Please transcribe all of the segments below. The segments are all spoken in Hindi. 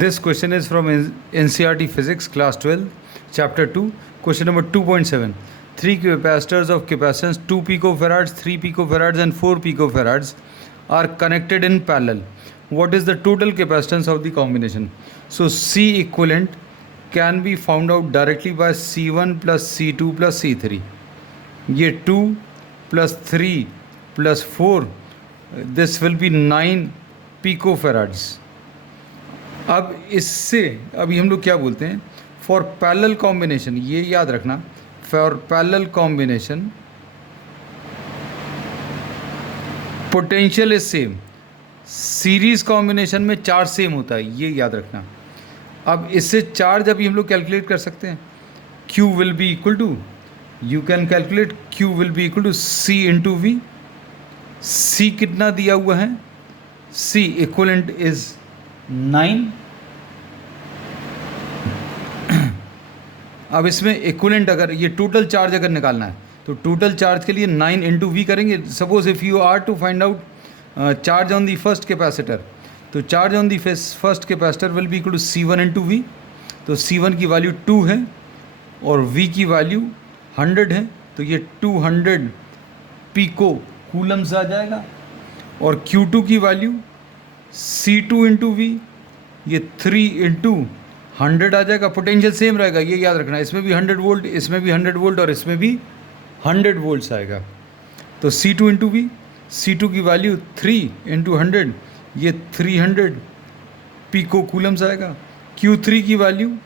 This question is from NCERT Physics, Class 12, Chapter 2, question number 2.7. Three capacitors of capacitance 2 picofarads, 3 picofarads, and 4 picofarads are connected in parallel. What is the total capacitance of the combination? So C equivalent can be found out directly by C1 plus C2 plus C3. ये 2 plus 3 plus 4, this will be 9 picofarads. अब इससे अभी हम लोग क्या बोलते हैं, फॉर पैरेलल कॉम्बिनेशन, ये याद रखना, for parallel combination potential is same. Series combination में चार्ज सेम होता है, ये याद रखना. अब इससे चार्ज अभी हम लोग कैलकुलेट कर सकते हैं. Q will be equal to, you can calculate Q will be equal to C into V. C कितना दिया हुआ है, C इक्वलेंट इज 9. अब इसमें इक्विवेलेंट अगर ये टोटल चार्ज अगर निकालना है तो टोटल चार्ज के लिए 9 इंटू वी करेंगे. Suppose if you are to find out charge on the first capacitor, तो charge on the first capacitor will be equal to C1 into V. तो C1 की वैल्यू 2 है और V की वैल्यू 100 है, तो ये 200 पिको कूलम्स आ जाएगा. और Q2 की वैल्यू C2 इंटू वी, ये 3 इंटू 100 आ जाएगा. पोटेंशियल सेम रहेगा, ये याद रखना. इसमें भी 100 वोल्ट, इसमें भी 100 वोल्ट और इसमें भी 100 वोल्ट्स आएगा. तो C2 इंटू वी, C2 की वैल्यू 3 इंटू 100, ये 300 पिको कूलम्स आएगा. Q3 की वैल्यू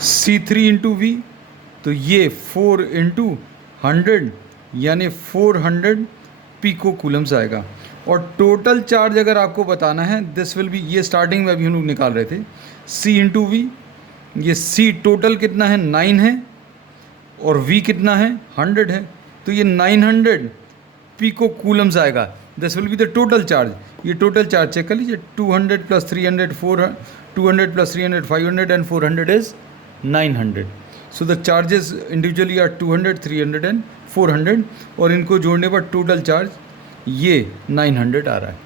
C3 इंटू वी, तो ये 4 इंटू 100 यानी 400 पिको कूलम्स आएगा. और टोटल चार्ज अगर आपको बताना है, दिस विल बी, ये स्टार्टिंग में अभी हम लोग निकाल रहे थे, C इंटू वी. ये C टोटल कितना है, 9 है, और V कितना है, 100 है, तो ये 900 पिको कूलम्स आएगा. This will be the total charge. ये टोटल चार्ज चेक कर लीजिए, 200 plus 300 200 plus 300 500 and 400 is 900. So the charges individually are 200 300 and 400, और इनको जोड़ने पर टोटल चार्ज ये 900 आ रहा है.